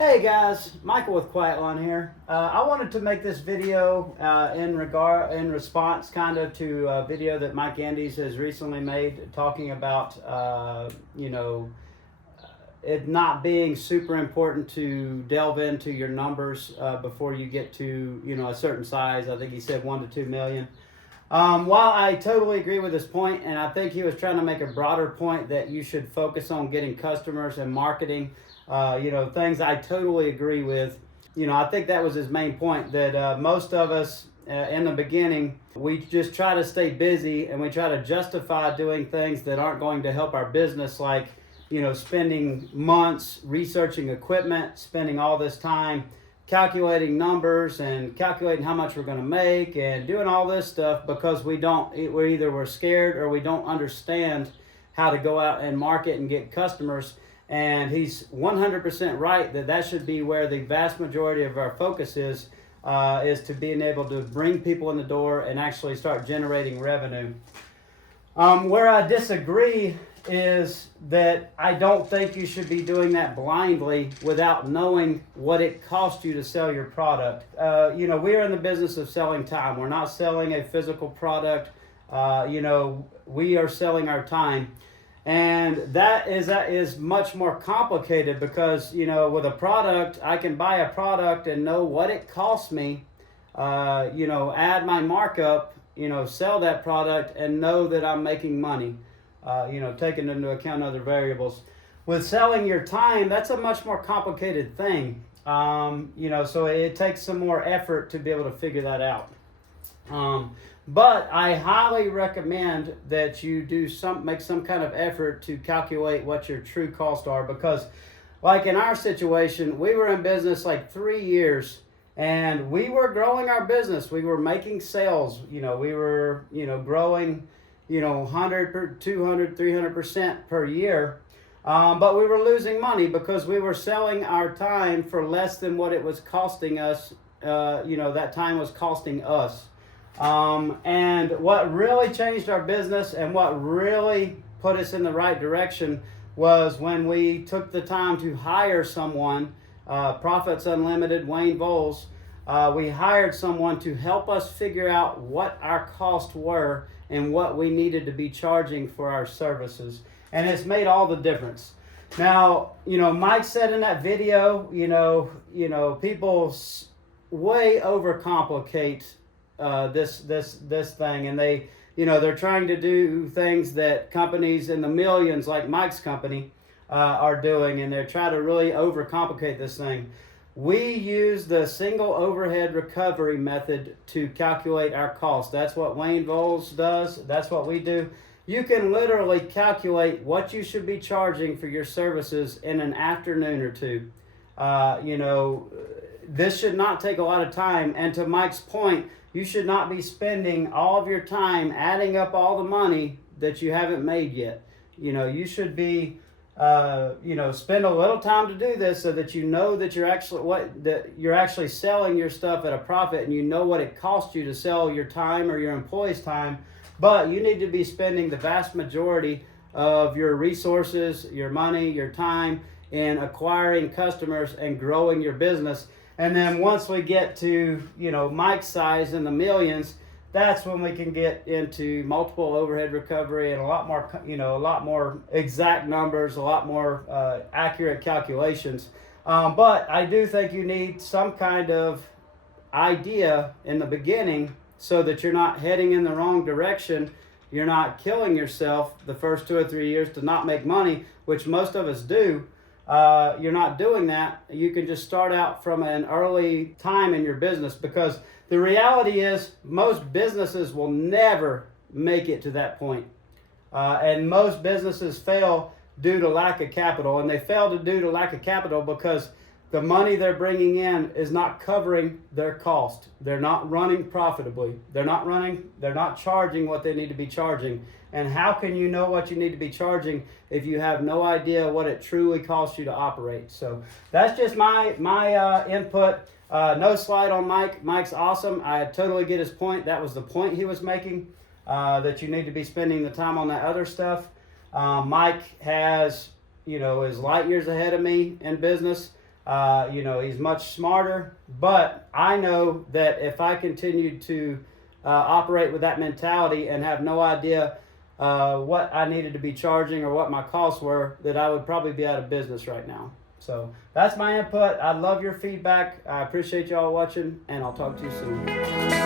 Hey guys, Michael with Quiet Lawn here. I wanted to make this video in response kind of to a video that Mike Andes has recently made talking about it not being super important to delve into your numbers before you get to a certain size. I think he said 1 to 2 million. While I totally agree with his point, and I think he was trying to make a broader point that you should focus on getting customers and marketing, things I totally agree with. I think that was his main point, that most of us in the beginning, we just try to stay busy and we try to justify doing things that aren't going to help our business, like, spending months researching equipment, spending all this time calculating numbers and calculating how much we're going to make and doing all this stuff because we're scared or we don't understand how to go out and market and get customers. And he's 100% right that should be where the vast majority of our focus is to being able to bring people in the door and actually start generating revenue. Where I disagree is that I don't think you should be doing that blindly without knowing what it costs you to sell your product. We are in the business of selling time. We're not selling a physical product. We are selling our time. And that is much more complicated because, with a product, I can buy a product and know what it costs me, add my markup, sell that product and know that I'm making money, taking into account other variables. With selling your time, that's a much more complicated thing, so it takes some more effort to be able to figure that out. But I highly recommend that you make some kind of effort to calculate what your true costs are, because like in our situation, we were in business like 3 years and we were growing our business. We were making sales, we were, growing, 100, 200, 300% per year. But we were losing money because we were selling our time for less than what it was costing us. That time was costing us. And what really changed our business and what really put us in the right direction was when we took the time to hire someone, Profits Unlimited, Wayne Voles. We hired someone to help us figure out what our costs were and what we needed to be charging for our services. And it's made all the difference. Now, Mike said in that video, people way overcomplicate this thing, and they're trying to do things that companies in the millions like Mike's company are doing, and they're trying to really overcomplicate this thing. We use the single overhead recovery method to calculate our cost. That's what Wayne Voles does. That's what we do. You can literally calculate what you should be charging for your services in an afternoon or two. This should not take a lot of time, and to Mike's point, you should not be spending all of your time adding up all the money that you haven't made yet. You should be, spend a little time to do this so that you know that you're actually selling your stuff at a profit, and you know what it costs you to sell your time or your employees' time. But you need to be spending the vast majority of your resources, your money, your time in acquiring customers and growing your business. And then once we get to, Mike's size in the millions, that's when we can get into multiple overhead recovery and a lot more exact numbers, a lot more accurate calculations. But I do think you need some kind of idea in the beginning so that you're not heading in the wrong direction. You're not killing yourself the first 2 or 3 years to not make money, which most of us do. You're not doing that. You can just start out from an early time in your business, because the reality is most businesses will never make it to that point. And most businesses fail due to lack of capital. And they fail due to lack of capital because the money they're bringing in is not covering their cost. They're not running profitably. They're not charging what they need to be charging. And how can you know what you need to be charging if you have no idea what it truly costs you to operate? So that's just my input. No slide on Mike. Mike's awesome. I totally get his point. That was the point he was making, that you need to be spending the time on that other stuff. Mike has, is light years ahead of me in business. He's much smarter, but I know that if I continued to operate with that mentality and have no idea what I needed to be charging or what my costs were, that I would probably be out of business right now. So that's my input. I love your feedback. I appreciate y'all watching, and I'll talk to you soon.